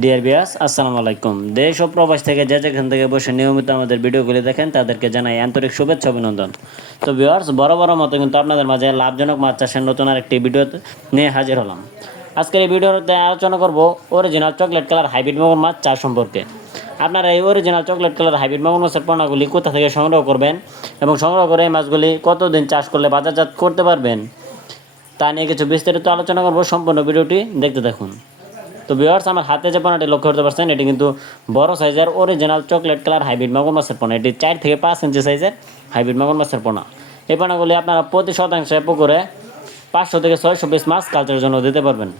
Dear viewers, আসসালামু আলাইকুম। দেশ ও প্রবাস থেকে যে যেখান থেকে বসে নিয়মিত আমাদের ভিডিওগুলি দেখেন তাদেরকে জানাই আন্তরিক শুভেচ্ছা অভিনন্দন। তো ভিউয়ার্স, বড় মতো কিন্তু আপনাদের মাঝে লাভজনক মাছ চাষের নতুন আরেকটি ভিডিও নিয়ে হাজির হলাম। আজকের এই ভিডিওতে আলোচনা করব অরিজিনাল চকলেট কালার হাইব্রিড মাগুর মাছ চাষ সম্পর্কে। আপনারা এই অরিজিনাল চকলেট কালার হাইব্রিড মাগুর মাছের পোনাগুলি কোথা থেকে সংগ্রহ করবেন এবং সংগ্রহ করে এই মাছগুলি কতদিন চাষ করলে বাজারজাত করতে পারবেন তা নিয়ে কিছু বিস্তারিত আলোচনা করব। সম্পূর্ণ ভিডিওটি দেখতে দেখুন। তো ভিউয়ার্স, আমার হাতে যে পোনাটি লক্ষ্য করতে পারছেন, এটি কিন্তু বড় সাইজের অরিজিনাল চকলেট কালার হাইব্রিড মাগুর মাছের পোনা। এটি 4 থেকে 5 ইঞ্চি সাইজের হাইব্রিড মাগুর মাছের পোনা। এই পোনাগুলি আপনারা প্রতি শতাংশে পুকুরে 500 থেকে 600 পিস মাছ কালচারের জন্য দিতে পারবেন।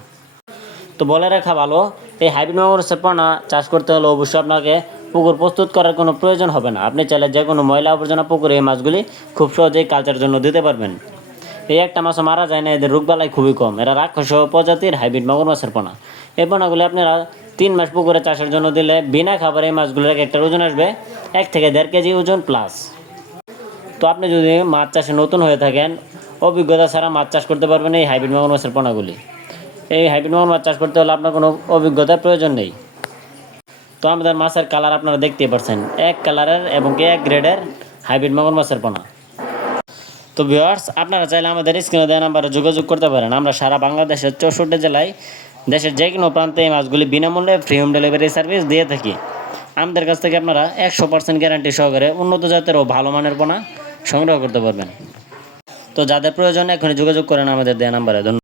তো বলে রাখা ভালো, এই হাইব্রিড মাগুর মাছের পোনা চাষ করতে হলে অবশ্যই আপনাকে পুকুর প্রস্তুত করার কোনো প্রয়োজন হবে না। আপনি চাইলে যে কোনো ময়লা আবর্জনা পুকুরে এই মাছগুলি খুব সহজেই কালচারের জন্য দিতে পারবেন। এই একটা মাছও মারা যায় না, এদের রোগবালাই খুবই কম। এরা রাক্ষস প্রজাতির হাইব্রিড মাগুর মাছের পোনা। এই পোনাগুলি আপনারা 3 মাস পুকুরে চাষের জন্য দিলে বিনা খাবারে এই মাছগুলোর একটা ওজন আসবে 1 থেকে 1.5 কেজি ওজন প্লাস। তো আপনি যদি মাছ চাষে নতুন হয়ে থাকেন, অভিজ্ঞতা ছাড়া মাছ চাষ করতে পারবেন এই হাইব্রিড মাগুর মাছের পোনাগুলি। এই হাইব্রিড মাগুর মাছ চাষ করতে হলে আপনার কোনো অভিজ্ঞতার প্রয়োজন নেই। তো আমাদের মাছের কালার আপনারা দেখতেই পাচ্ছেন, এক কালারের এবং এক গ্রেডের হাইব্রিড মাগুর মাছের পোনা। তো ভিউয়ার্স, আপনারা চাইলে আমাদের স্ক্রিনে দেওয়া নাম্বারে যোগাযোগ করতে পারেন। আমরা সারা বাংলাদেশের 64 জেলায় দেশের যে কোনো প্রান্তে এই মাছগুলি বিনামূল্যে ফ্রি হোম ডেলিভারি সার্ভিস দিয়ে থাকি। আমাদের কাছ থেকে আপনারা 100% গ্যারান্টি সহকারে উন্নত জাতের ও ভালো মানের পোনা সংগ্রহ করতে পারবেন। তো যাদের প্রয়োজন এখনই যোগাযোগ করেন আমাদের দেওয়া নাম্বারে। ধন্যবাদ।